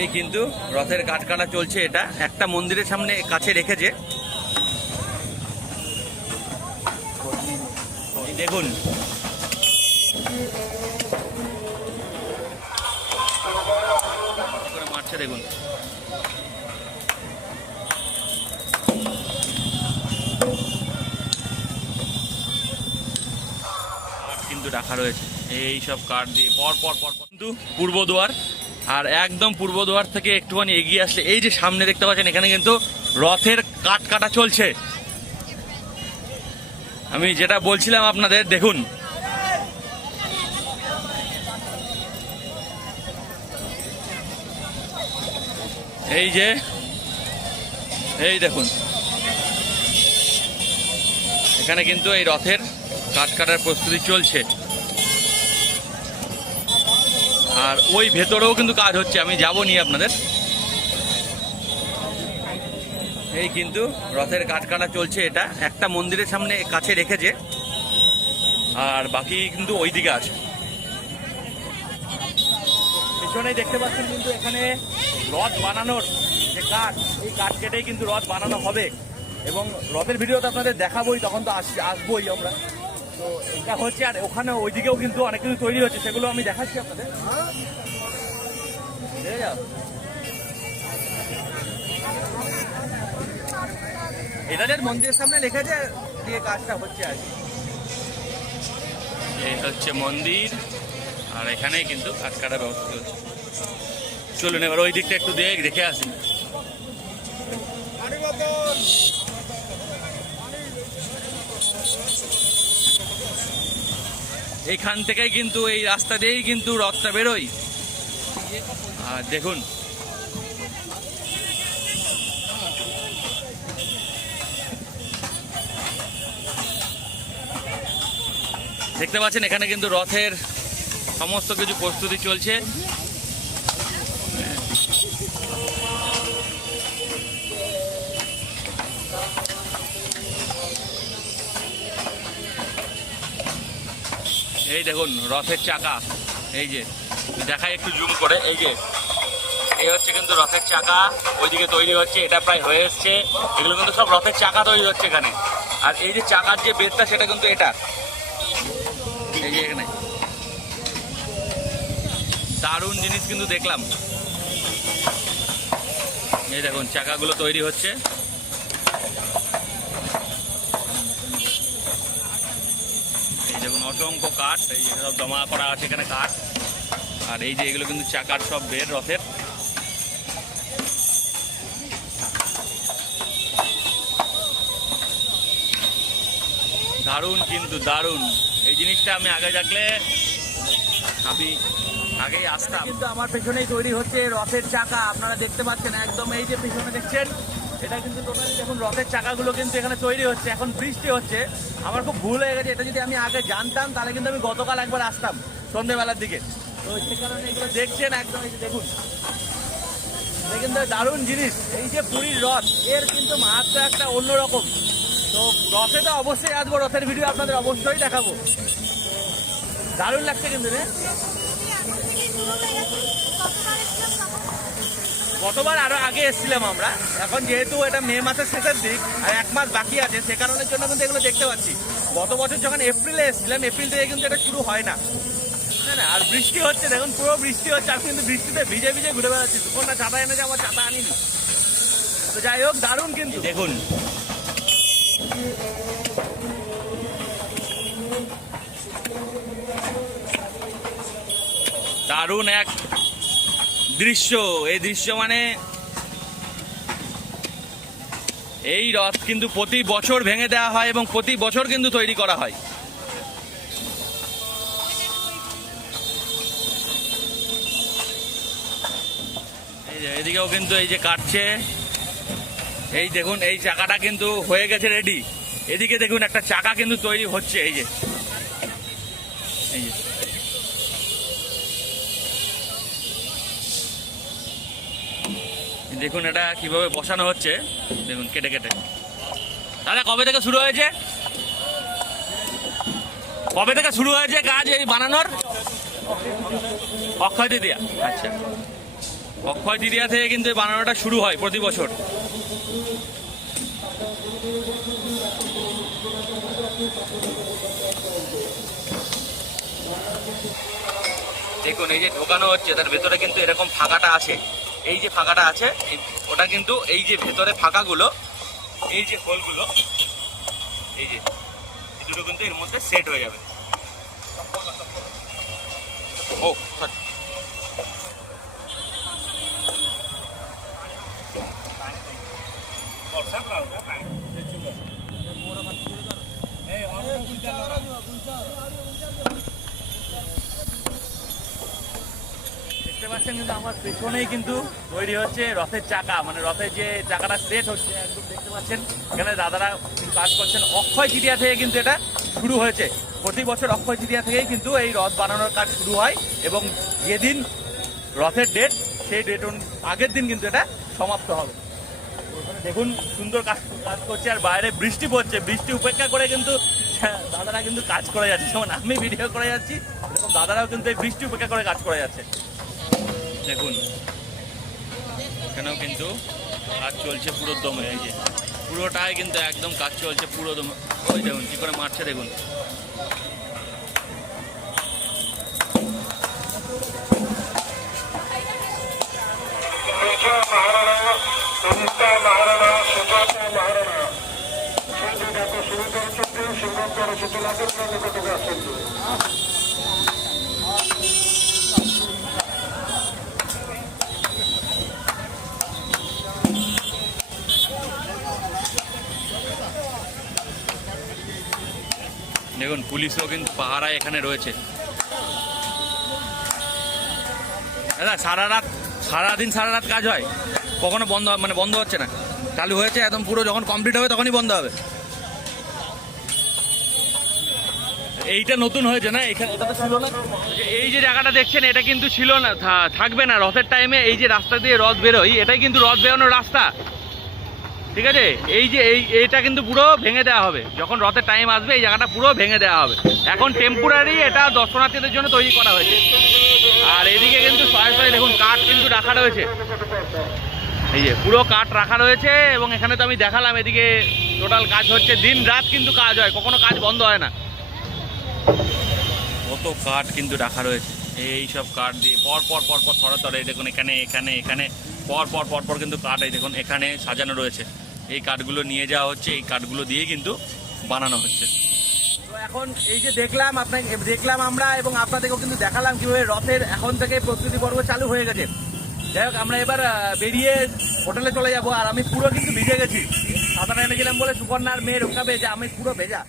এই কিন্তু রথের কাঠ কাটা চলছে। এটা একটা মন্দিরের সামনে কাছে রেখেছে। দেখুন মারছে, দেখুন কিন্তু রাখা রয়েছে এই সব কাঠ দিয়ে পর পর পর কিন্তু পূর্বদুয়ার। আর একদম পূর্বদুয়ার থেকে একটুখানি এগিয়ে আসলে এই যে সামনে দেখতে পাচ্ছেন, এখানে কিন্তু রথের কাঠ কাটা চলছে। আমি যেটা বলছিলাম আপনাদের, দেখুন এই যে এই দেখুন এখানে কিন্তু এই রথের কাঠ কাটার প্রস্তুতি চলছে। আর ওই ভেতরেও কিন্তু কাজ হচ্ছে, আমি যাব নিয়ে আপনাদের। এই কিন্তু রথের কাঠ কাটা চলছে। এটা একটা মন্দিরের সামনে কাছে রেখেছে, আর বাকি কিন্তু ওই দিকে আছে। পিছনেই দেখতে পাচ্ছেন কিন্তু এখানে রথ বানানোর যে কাঠ, এই কাঠ কেটেই কিন্তু রথ বানানো হবে। এবং রথের ভিডিও তো আপনাদের দেখাবোই, তখন তো আসবোই আমরা। তো এটা হচ্ছে, আর ওখানে ওইদিকেও কিন্তু অনেক কিছু তৈরি হচ্ছে, সেগুলো আমি দেখাচ্ছি আপনাদের। এটাদের মন্দিরের সামনে রেখেছে দিয়ে কাজটা হচ্ছে আর কি। এই হচ্ছে মন্দির, আর এখানেই কিন্তু কাঠ কাটার ব্যবস্থা চলছে। চলুন এবার ওই দিকটা একটু দেখে আসি। এইখান থেকেই কিন্তু এই রাস্তা দিয়েই কিন্তু রথটা বেরোয়। আর দেখুন দেখতে পাচ্ছেন এখানে কিন্তু রথের সমস্ত কিছু প্রস্তুতি চলছে। এই দেখুন রথের চাকা, এই যে দেখাই একটু জুম করে, এই যে এই হচ্ছে কিন্তু রথের চাকা, ওইদিকে তৈরি হচ্ছে, এটা প্রায় হয়ে এসছে। এগুলো কিন্তু সব রথের চাকা তৈরি হচ্ছে এখানে। আর এই যে চাকার যে বেদটা, সেটা কিন্তু এটা, এই যে এখানে দারুণ জিনিস কিন্তু দেখলাম। এই দেখুন চাকাগুলো তৈরি হচ্ছে। এই দেখুন অসংখ্য কাঠ, এই যে সব জমা করা আছে এখানে কাঠ। আর এই যে এগুলো কিন্তু চাকার সব বের রথের। দারুণ কিন্তু দারুণ, এই জিনিসটা আমি আগে থাকলে আমি আগেই আসতাম। কিন্তু আমার পেছনেই তৈরি হচ্ছে রথের চাকা, আপনারা দেখতে পাচ্ছেন একদম। এই যে পেছনে দেখছেন, এটা কিন্তু টোটালি দেখুন রথের চাকাগুলো কিন্তু এখানে তৈরি হচ্ছে। এখন বৃষ্টি হচ্ছে, আমার খুব ভুল হয়ে গেছে। এটা যদি আমি আগে জানতাম তাহলে কিন্তু আমি গতকাল একবার আসতাম সন্ধ্যেবেলার দিকে। তো সে কারণে এগুলো দেখছেন একদম। এই যে দেখুন, এটা কিন্তু দারুণ জিনিস। এই যে পুরীর রথ, এর কিন্তু মাহাত্ম্য একটা অন্যরকম। তো রথে তো অবশ্যই আসবো, রথের ভিডিও আপনাদের অবশ্যই দেখাবো। দারুণ লাগছে কিন্তু রে। গতবার আরো আগে এসেছিলাম আমরা, এখন যেহেতু এটা মে মাসের শেষের দিক আর 1 মাস বাকি আছে, সে কারণের জন্য কিন্তু এগুলো দেখতে পাচ্ছি। গত বছর যখন এপ্রিলে এসেছিলাম, এপ্রিল থেকে কিন্তু এটা শুরু হয় না, হ্যাঁ না। আর বৃষ্টি হচ্ছে, দেখুন পুরো বৃষ্টি হচ্ছে। আমি কিন্তু বৃষ্টিতে ভিজে ভিজে ঘুরে বেড়াচ্ছি। কোনটা ছাতা এনেছে, আমার ছাতা আনিনি। তো যাই হোক, দারুণ কিন্তু দেখুন। দারুণ এক দৃশ্য, এই দৃশ্য মানে এই রথ কিন্তু প্রতি বছর ভেঙে দেওয়া হয় এবং প্রতি বছর কিন্তু তৈরি করা হয়। এদিকেও কিন্তু এই যে কাটছে, এই দেখুন এই চাকাটা কিন্তু হয়ে গেছে রেডি। এদিকে দেখুন একটা চাকা কিন্তু তৈরি হচ্ছে, এই যে এই যে দেখুন এটা কিভাবে বসানো হচ্ছে, দেখুন কেটে কেটে। দাদা কবে থেকে শুরু হয়েছে, কবে থেকে শুরু হয়েছে কাজ এই বানানোর? অক্ষয় তৃতীয়া, আচ্ছা। অক্ষয় তৃতীয়া থেকে কিন্তু এই বানানোটা শুরু হয় প্রতি বছর। দেখুন এই যে ঢোকানো হচ্ছে তার ভেতরে কিন্তু এরকম ফাঁকাটা আছে, এই যে ফাঁকাটা আছে ওটা কিন্তু এই যে ভেতরে ফাঁকাগুলো, এই যে হোলগুলো, এই যে দুটো কিন্তু এর মধ্যে সেট হয়ে যাবে। ও দেখতে পাচ্ছেন কিন্তু আমার পেছনেই কিন্তু তৈরি হচ্ছে রথের চাকা, মানে রথের যে চাকাটা সেট হচ্ছে একদম দেখতে পাচ্ছেন। এখানে দাদারা কাজ করছেন। অক্ষয় তৃতীয়া থেকে কিন্তু এটা শুরু হয়েছে, প্রতি বছর অক্ষয় তৃতীয়া থেকেই কিন্তু এই রথ বানানোর কাজ শুরু হয় এবং যেদিন রথের ডেট সেই ডেট আগের দিন কিন্তু এটা সমাপ্ত হবে। দেখুন সুন্দর কাজ করছে, আর বাইরে বৃষ্টি পড়ছে, বৃষ্টি উপেক্ষা করে কিন্তু দাদারা কিন্তু কাজ করে যাচ্ছে। যেমন আমি ভিডিও করে যাচ্ছি, এরকম দাদারাও কিন্তু এই বৃষ্টি উপেক্ষা করে কাজ করে যাচ্ছে। দেখুন এখানেও কিন্তু কাজ চলছে পুরো দমে, এই যে পুরোটাই কিন্তু একদম কাজ চলছে পুরো দমে। ওই দেখুন কি করে মারছে দেখুন। দেখুন পুলিশও কিন্তু পাহারায় এখানে রয়েছে। দাদা সারাদিন সারা রাত কাজ হয়, কখনো বন্ধ মানে বন্ধ হচ্ছে না, চালু হয়েছে একদম পুরো, যখন কমপ্লিট হবে তখনই বন্ধ হবে। এইটা নতুন হয়েছে না, এখানে এটা তো ছিল না। এই যে জায়গাটা দেখছেন এটা কিন্তু ছিল না, থাকবে না রথের টাইমে। এই যে রাস্তা দিয়ে রথ বেরোয়, এটাই কিন্তু রথ বেরোনোর রাস্তা, ঠিক আছে। এই যে এইটা কিন্তু পুরো ভেঙে দেওয়া হবে, যখন রথের টাইম আসবে এই জায়গাটা পুরো ভেঙে দেওয়া হবে। এখন টেম্পোরারি এটা দর্শনার্থীদের জন্য তৈরি করা হয়েছে। আর এদিকে কিন্তু সরাসরি দেখুন কাঠ কিন্তু রাখা রয়েছে, এই যে পুরো কাঠ রাখা রয়েছে। এবং এখানে তো আমি দেখালাম এদিকে টোটাল কাজ হচ্ছে, দিন রাত কিন্তু কাজ হয়, কখনো কাজ বন্ধ হয় না। কত কাঠ কিন্তু রাখা রয়েছে, এই সব কাঠ দিয়ে পর পর পর পর থরে এই দেখুন এখানে এখানে এখানে পর পর পর পর কিন্তু কাঠ এই দেখুন এখানে সাজানো রয়েছে। এই কাঠগুলো নিয়ে যাওয়া হচ্ছে, এই কাঠগুলো দিয়ে কিন্তু বানানো হচ্ছে। তো এখন এই যে দেখলাম আমরা, এবং আপনাদেরকেও কিন্তু দেখালাম কিভাবে রথের এখন থেকে প্রস্তুতি পর্ব চালু হয়ে গেছে। যাই হোক আমরা এবার বেরিয়ে হোটেলে চলে যাব। আর আমি পুরো কিন্তু ভিজে গেছি, সাঁতার এনেছিলাম বলে সুকন্যার মেয়ে রোকাবে যে আমি পুরো ভেজা।